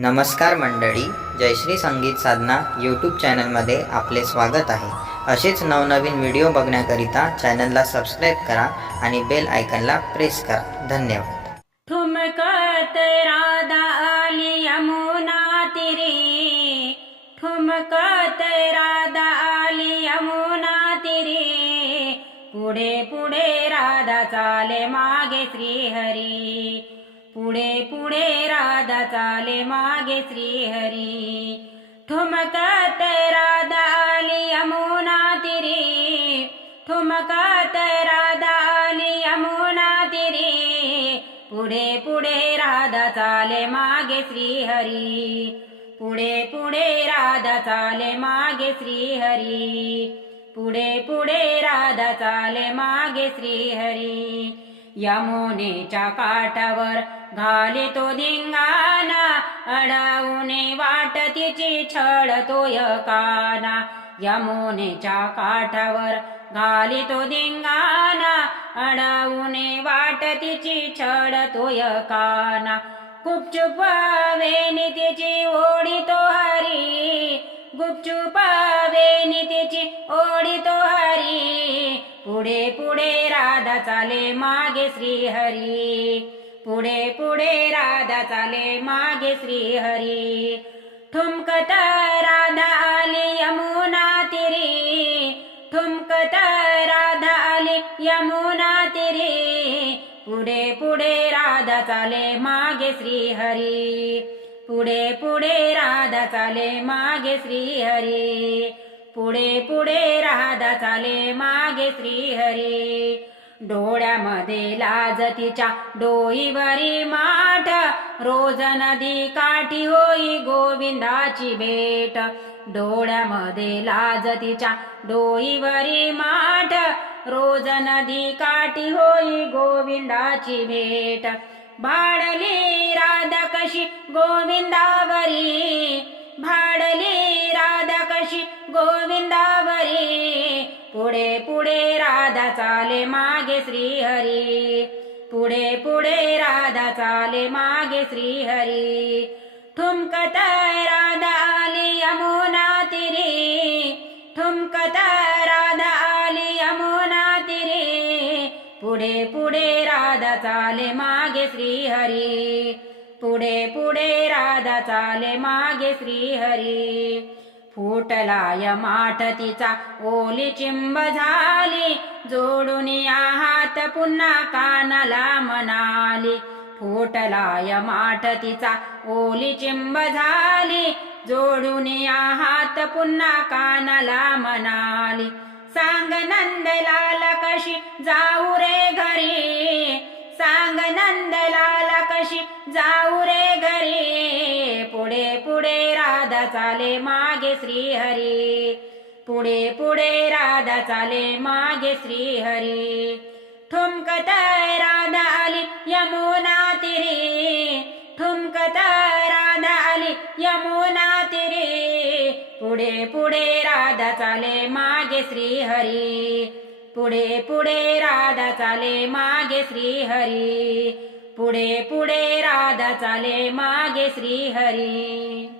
नमस्कार मंडळी जयश्री संगीत साधना यूट्यूब चॅनलमध्ये आपले स्वागत आहे. असेच नवनवीन व्हिडिओ बघण्याकरिता चॅनलला सबस्क्राईब करा आणि बेल आयकनला प्रेस करा. धन्यवाद. ठुमकत राधा आली यमुना तिरे. ठुमकत राधा आली यमुना तिरे. पुढे पुढे राधा चाले मागे श्रीहरी. पुढे पुढे राधा चाले मागे श्रीहरी. ठुमकत राधा आली यमुना तिरी. ठुमकत राधा आली यमुना तिरी. पुढे पुढे राधा चाले मागे श्रीहरी. पुढे पुढे राधा चाले मागे श्रीहरी. पुढे पुढे राधा चाले मागे श्रीहरी. यमुनेच्या काठावर घाले तो अडवणे अडावणे वाट तिची छळतोय यकाना यमुनेच्या काठावर घाली तो दिंगाना अडावणे वाट तिची छळतोय यकाना गुपचुप वेणी तिची ओढी तो हरी गुपचुप पुढे राधा चाले मागे श्रीहरी. पुढे पुढे राधा चाले मागे श्रीहरी. ठुमकत राधा आली यमुना तिरी. ठुमकत राधा आली यमुना तिरी. पुढे पुढे राधा चाले मागे श्रीहरी. पुढे पुढे राधा चाले मागे श्रीहरी. पुढे पुढे राहदा चाले मागे श्रीहरी. डोळ्यामध्ये लाज तिच्या डोईवरी माठ. रोज नदी काठी होई गोविंदाची भेट. डोळ्यामध्ये लाज तिच्या डोईवरी माठ. रोज नदी काठी होई गोविंदाची भेट. भाडली राधा कशी गोविंदावरी. भाडली गोविंदावरी. पुढे पुढे राधा चाले मागे श्रीहरी. पुढे पुढे राधा चाले मागे श्रीहरी. ठुमकत राधा आली यमुना तिरी. ठुमकत राधा आली यमुना तिरी. पुढे पुढे राधा चाले मागे श्रीहरी. पुढे पुढे राधा चाले मागे श्रीहरी. फुटलाय माठ तिचा. ओली चिंब झाली जोडून आहात पुन्हा कानाला म्हणाली. फुटलाय माठ तिचा. ओली चिंब झाली जोडून आहात पुन्हा कानाला म्हणाली. सांग नंदलाल कशी जाऊ रे घरी? नंदलाल कशी जाऊ रे घरी? पुढे पुढे राधा चाले मागे श्रीहरी. पुढे पुढे राधा चाले मागे श्रीहरी. ठुमकत राधा आली यमुना तिरी. ठुमकत राधा आली यमुना तिरी. पुढे पुढे राधा चाले मागे श्रीहरी. पुढे पुढे राधा चाले मागे श्रीहरी. पुढे पुढे राधा चाले मागे श्रीहरी.